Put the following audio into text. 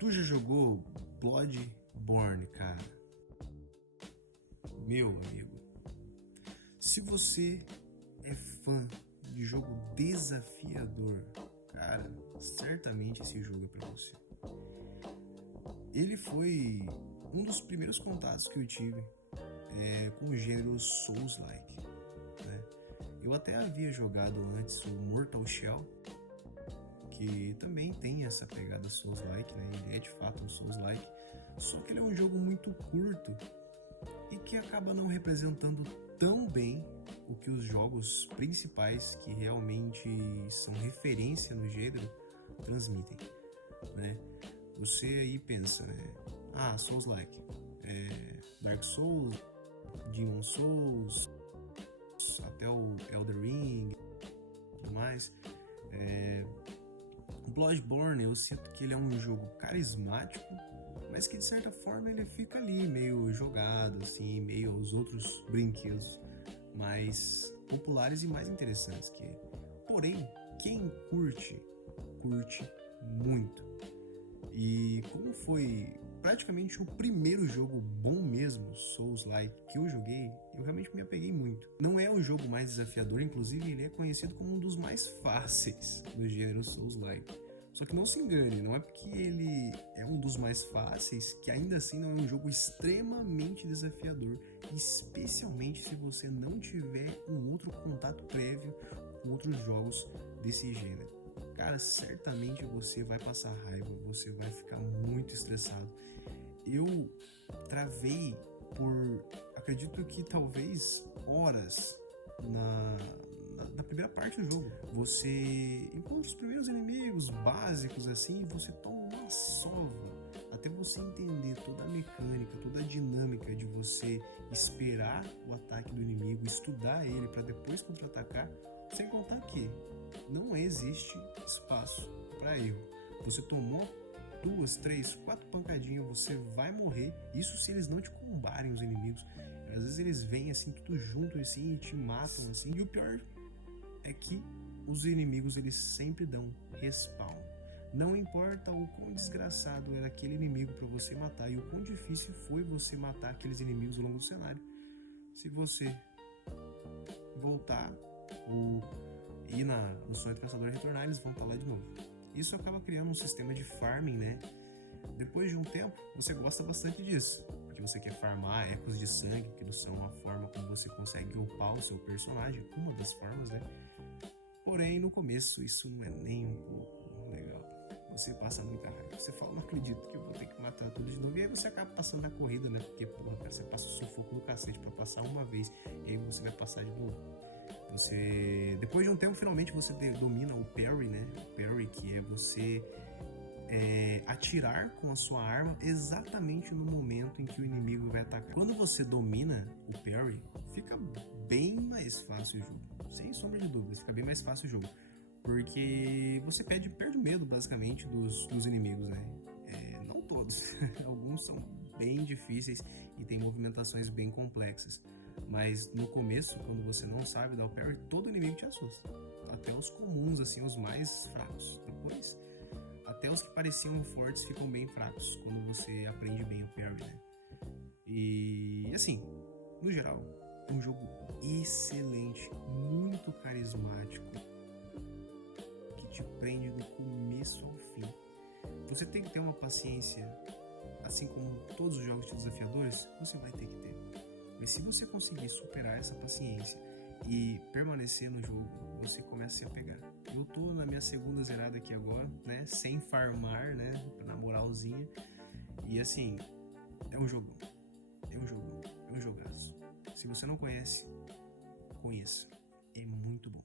Tu já jogou Bloodborne, cara? Meu amigo, se você é fã de jogo desafiador, cara, certamente esse jogo é pra você. Ele foi um dos primeiros contatos que eu tive com o gênero Souls-like, né? Eu até havia jogado antes o Mortal Shell, que também tem essa pegada Souls-like, né? Ele é de fato um Souls-like, só que ele é um jogo muito curto e que acaba não representando tão bem o que os jogos principais, que realmente são referência no gênero, transmitem, né? Você aí pensa, né? Souls-like, Dark Souls, Demon Souls, até o Elden Ring, tudo mais. Bloodborne, eu sinto que ele é um jogo carismático, mas que de certa forma ele fica ali meio jogado, assim, meio aos outros brinquedos mais populares e mais interessantes que ele. Porém, quem curte muito. E como foi praticamente o primeiro jogo bom mesmo, Souls-like, que eu joguei, eu realmente me apeguei muito. Não é o jogo mais desafiador, inclusive ele é conhecido como um dos mais fáceis do gênero Souls-like. Só que não se engane, não é porque ele é um dos mais fáceis que ainda assim não é um jogo extremamente desafiador, especialmente se você não tiver um outro contato prévio com outros jogos desse gênero. Cara, certamente você vai passar raiva, você vai ficar muito estressado. Eu travei por, acredito que talvez horas na primeira parte do jogo. Você encontra os primeiros inimigos básicos assim, e você toma uma sova até você entender toda a mecânica, toda a dinâmica de você esperar o ataque do inimigo, estudar ele para depois contra-atacar. Sem contar que não existe espaço para erro. Você tomou 2, 3, 4 pancadinhas, você vai morrer. Isso se eles não te combarem, os inimigos. Às vezes eles vêm assim, tudo junto assim, e te matam assim. E o pior é que os inimigos eles sempre dão respawn. Não importa o quão desgraçado era aquele inimigo para você matar e o quão difícil foi você matar aqueles inimigos ao longo do cenário. Se você voltar ou ir no sonho do caçador e retornar, eles vão estar lá de novo. Isso acaba criando um sistema de farming, né? Depois de um tempo, você gosta bastante disso, porque você quer farmar ecos de sangue, que são a forma como você consegue upar o seu personagem, uma das formas, né? Porém, no começo, isso não é nem um pouco legal. Você passa muita raiva. Você fala, não acredito que eu vou ter que matar tudo de novo. E aí você acaba passando na corrida, né? Porque, porra, cara, você passa o sufoco do cacete pra passar uma vez, e aí você vai passar de novo. Depois de um tempo, finalmente você domina o parry, né? O parry, que é você atirar com a sua arma exatamente no momento em que o inimigo vai atacar. Quando você domina o parry, fica bem mais fácil o jogo. Sem sombra de dúvidas, fica bem mais fácil o jogo. Porque você perde o medo, basicamente, dos inimigos, né? Não todos. Alguns são bem difíceis e tem movimentações bem complexas. Mas no começo, quando você não sabe dar o parry, todo inimigo te assusta. Até os comuns, assim, os mais fracos. Depois, até os que pareciam fortes ficam bem fracos quando você aprende bem o parry, né? E, assim, no geral, um jogo excelente, muito carismático, que te prende do começo ao fim. Você tem que ter uma paciência, assim como todos os jogos desafiadores, você vai ter que ter. E se você conseguir superar essa paciência e permanecer no jogo, você começa a se apegar. Eu tô na minha segunda zerada aqui agora, né? Sem farmar, né? Na moralzinha. E assim, é um jogo. É um jogaço. Se você não conhece, conheça. É muito bom.